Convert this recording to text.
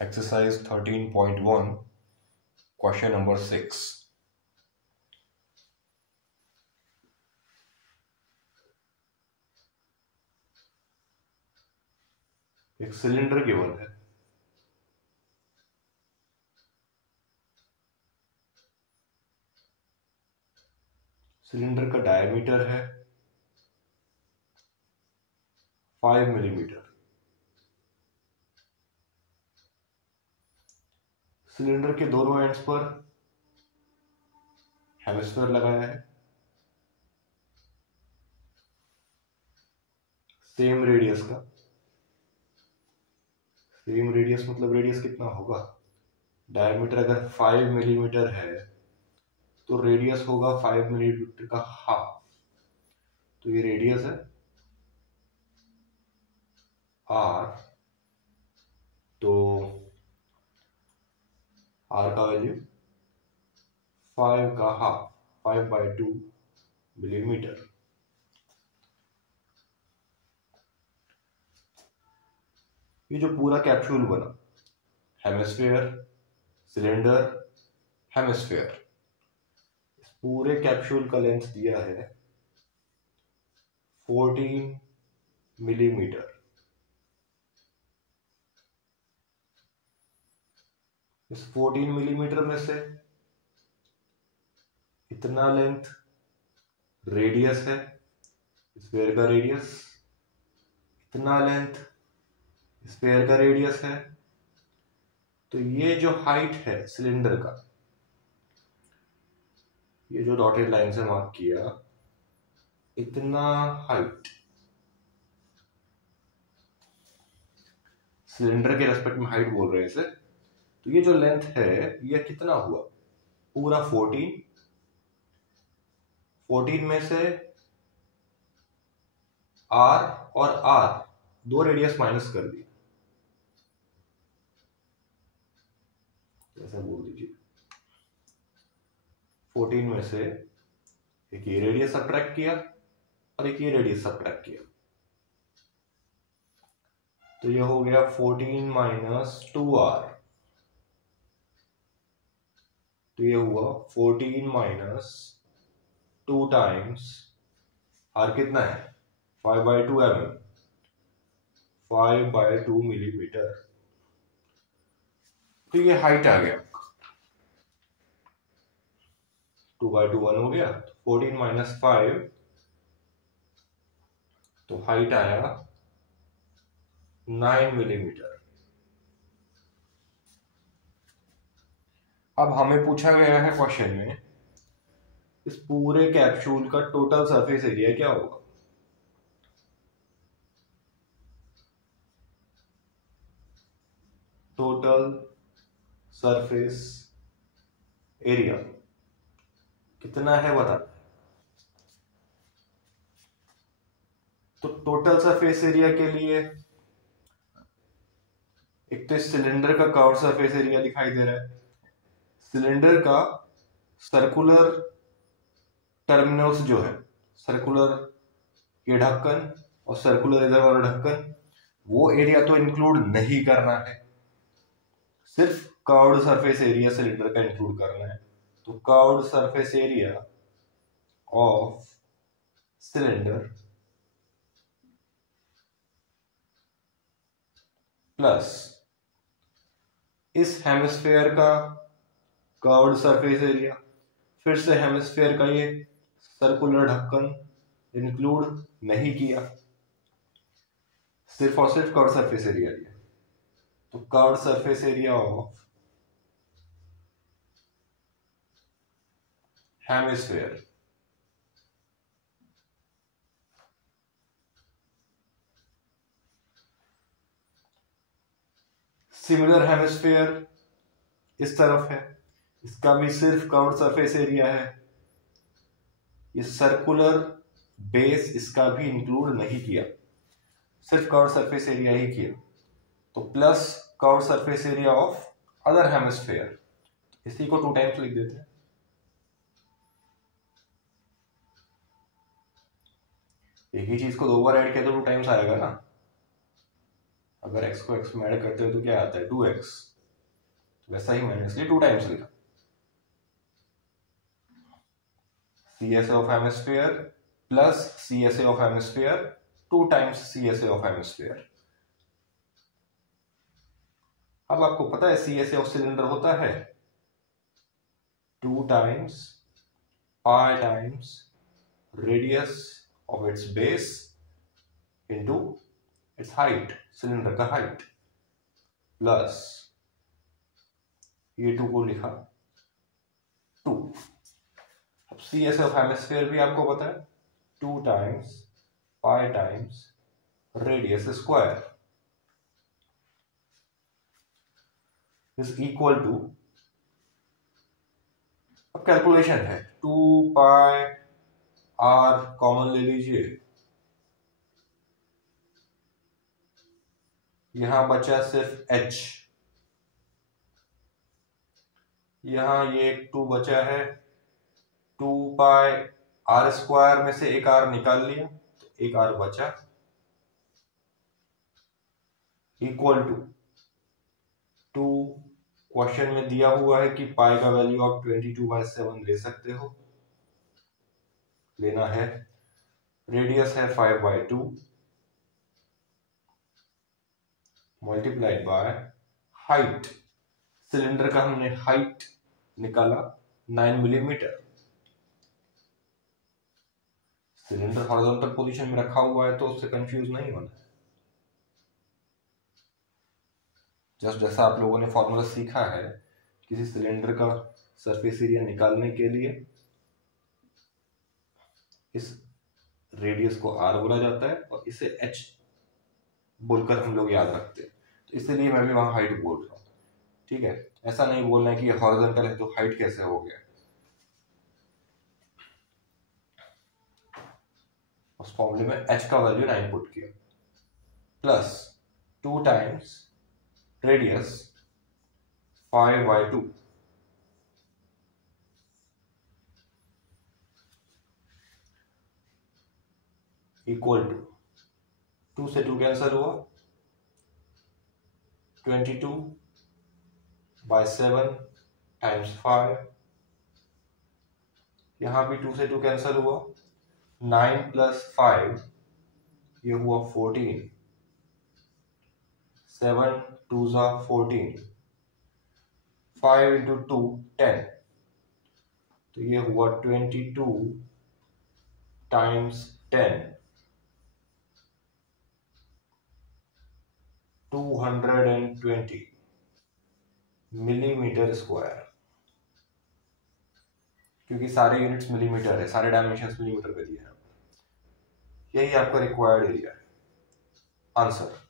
Exercise 13.1, question number 6. एक cylinder given है। Cylinder का डायमीटर है 5 मिलीमीटर। सिलेंडर के दोनों एंड्स पर हेमिस्फीयर लगाया है। सेम रेडियस का। सेम रेडियस मतलब रेडियस कितना होगा? डायमीटर अगर 5 मिलीमीटर है तो रेडियस होगा 5 मिलीमीटर का हाफ। तो ये रेडियस है r। तो r का वैल्यू 5 का हाफ, 5/2 मिलीमीटर। ये जो पूरा कैप्सूल बना, हेमिस्फीयर, सिलेंडर, हेमिस्फीयर, इस पूरे कैप्सूल का लेंथ दिया है 14 मिलीमीटर। इस 14 मिलीमीटर में से इतना लेंथ रेडियस है, स्फीयर का रेडियस, इतना लेंथ स्फीयर का रेडियस है। तो ये जो हाइट है सिलेंडर का, ये जो डॉटेड लाइन से मार्क किया, इतना हाइट सिलेंडर के रेस्पेक्ट में हाइट बोल रहे हैं इसे। तो ये जो लेंथ है ये कितना हुआ? पूरा 14 में से r और r दो रेडियस माइनस कर दिया, ऐसा बोल दीजिए। 14 में से एक ये रेडियस सब्ट्रैक्ट किया और एक ये रेडियस सब्ट्रैक्ट किया, तो ये हो गया 14 माइनस 2r। तो ये हुआ 14 माइनस 2 टाइम्स r कितना है? 5/2 mm, 5/2 मिलीमीटर। तो ये हाइट आ गया, 2/2 1 हो गया, 14 माइनस 5, तो हाइट आया 9 मिलीमीटर। अब हमें पूछा गया है क्वेश्चन में, इस पूरे कैप्सूल का टोटल सरफेस एरिया क्या होगा? टोटल सरफेस एरिया कितना है बता। तो टोटल सरफेस एरिया के लिए एक तो सिलेंडर का कर्व सरफेस एरिया दिखाई दे रहा है। सिलेंडर का सर्कुलर टर्मिनल्स जो है, सर्कुलर ये ढक्कन और सर्कुलर इधर वाला ढक्कन, वो एरिया तो इंक्लूड नहीं करना है, सिर्फ कर्व्ड सरफेस एरिया सिलेंडर का इंक्लूड करना है। तो curved surface area of cylinder plus इस हेमिस्फीयर का कर्व्ड सरफेस एरिया, फिर से हेमिस्फीयर का ये सर्कुलर ढक्कन इंक्लूड नहीं किया, सिर्फ और सिर्फ कर्व्ड सरफेस एरिया लिया। तो curved surface area of hemisphere similar hemisphere इस तरफ है, इसका भी सिर्फ कर्व्ड सरफेस एरिया है। ये सर्कुलर बेस इसका भी इंक्लूड नहीं किया, सिर्फ कर्व्ड सरफेस एरिया ही किया। तो plus curved surface area of other hemisphere, इसी को 2 टाइम्स लिख देते हैं। एक ही चीज को 2 बार ऐड किया तो 2 टाइम्स आएगा ना। अगर x को x में ऐड करते हो तो क्या आता है 2x, वैसा ही मैंने इसलिए 2 टाइम्स लिखा। CSA of hemisphere plus CSA of hemisphere 2 times CSA of hemisphere। अब आपको पता है CSA of सिलेंडर होता है 2 times pi times radius of its base into its height, cylinder का हाइट, प्लस ये 2 को लिखा 2। अब CSA of hemisphere भी आपको पता है 2 times pi times radius square is equal to, अब कैलकुलेशन है 2 pi r कॉमन ले लीजिए, यहां बचा सिर्फ h, यहां ये 2 बचा है, 2 पाई r स्क्वायर में से एक r निकाल लिया तो एक r बचा, इक्वल टू 2, क्वेश्चन में दिया हुआ है कि पाई का वैल्यू आप 22/7 ले सकते हो, लेना है, रेडियस है 5/2 मल्टीप्लाइड बाय हाइट, सिलेंडर का हमने हाइट निकाला 9 मिलीमीटर। सिलेंडर हॉरिजॉन्टल पोजीशन में रखा हुआ है तो उससे कंफ्यूज नहीं होना है। जस्ट जैसा आप लोगों ने फॉर्मूला सीखा है, किसी सिलेंडर का सरफेस एरिया निकालने के लिए इस रेडियस को r बोला जाता है और इसे h बोलकर हम लोग याद रखते हैं, तो इसलिए मैं भी वहां हाइट बोल रहा हूं। ठीक है, ऐसा नहीं बोलना है कि ये हॉरिजॉन्टल है तो हाइट कैसे हो गया। उस फॉर्मूले में h का वैल्यू 9 पुट किया, plus 2 times radius 5/2 equal to 2 से 2 कैंसिल हुआ, 22/7 टाइम्स 5, यहां भी 2 से 2 कैंसिल हुआ, 9 प्लस 5 ये हुआ 14, 7 2 जा 14, 5 into 2 10, तो ये हुआ 22 टाइम्स 10 220 मिलीमीटर स्क्वायर, क्योंकि सारे यूनिट्स मिलीमीटर है, सारे डायमेंशंस मिलीमीटर पे दिए हैं। यही आपका रिक्वायर्ड एरिया है। आंसर